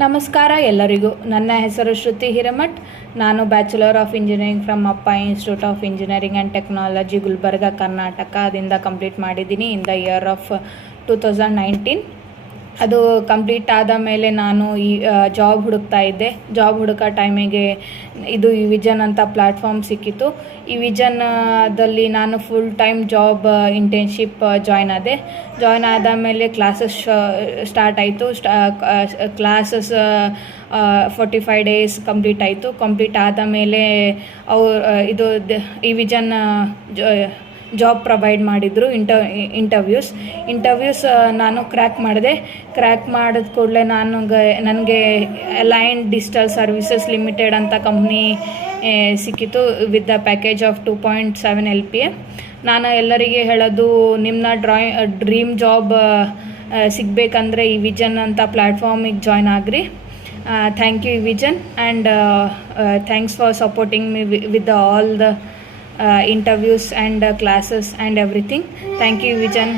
ನಮಸ್ಕಾರ ಎಲ್ಲರಿಗೂ. ನನ್ನ ಹೆಸರು ಶ್ರುತಿ ಹಿರೇಮಠ್. ನಾನು ಬ್ಯಾಚುಲರ್ ಆಫ್ ಇಂಜಿನಿಯರಿಂಗ್ ಫ್ರಮ್ ಅಪ್ಪ institute of engineering and technology Gulbarga ಕರ್ನಾಟಕದಿಂದ ಕಂಪ್ಲೀಟ್ ಮಾಡಿದ್ದೀನಿ ಇನ್ ದ ಇಯರ್ ಆಫ್ 2019. ಅದು ಕಂಪ್ಲೀಟ್ ಆದ ಮೇಲೆ ನಾನು ಈ ಜಾಬ್ ಹುಡುಕ್ತಾ ಇದ್ದೆ. ಜಾಬ್ ಹುಡುಕೋ ಟೈಮಿಗೆ ಇದು ಇವಿಜನ್ ಅಂತ ಪ್ಲ್ಯಾಟ್ಫಾರ್ಮ್ ಸಿಕ್ಕಿತು. ಇವಿಜನ್ದಲ್ಲಿ ನಾನು full time job internship join ಆದ ಮೇಲೆ ಕ್ಲಾಸಸ್ ಸ್ಟಾರ್ಟ್ ಆಯಿತು. ಕ್ಲಾಸಸ್ 45 ಡೇಸ್ ಕಂಪ್ಲೀಟ್ ಆಯಿತು. ಕಂಪ್ಲೀಟ್ ಆದ ಮೇಲೆ ಇದು ಇವಿಜನ್ ಜಾಬ್ ಪ್ರೊವೈಡ್ ಮಾಡಿದರು. ಇಂಟರ್ವ್ಯೂಸ್ ನಾನು ಕ್ರ್ಯಾಕ್ ಮಾಡಿದ ಕೂಡಲೇ ನನಗೆ ಅಲೈನ್ಡ್ ಡಿಜಿಟಲ್ ಸರ್ವಿಸಸ್ ಲಿಮಿಟೆಡ್ ಅಂತ ಕಂಪ್ನಿ ಸಿಕ್ಕಿತು with the package of 2.7 LPA. ನಾನು ಎಲ್ಲರಿಗೆ ಹೇಳೋದು, ನಿಮ್ಮ ಡ್ರೀಮ್ ಜಾಬ್ ಸಿಗಬೇಕಂದ್ರೆ ಇವಿಜನ್ ಅಂತ ಪ್ಲ್ಯಾಟ್ಫಾರ್ಮಿಗೆ ಜಾಯ್ನ್ ಆಗ್ರಿ. Thank you Evision, and thanks for supporting me with all the interviews and classes and everything. Thank you Evision.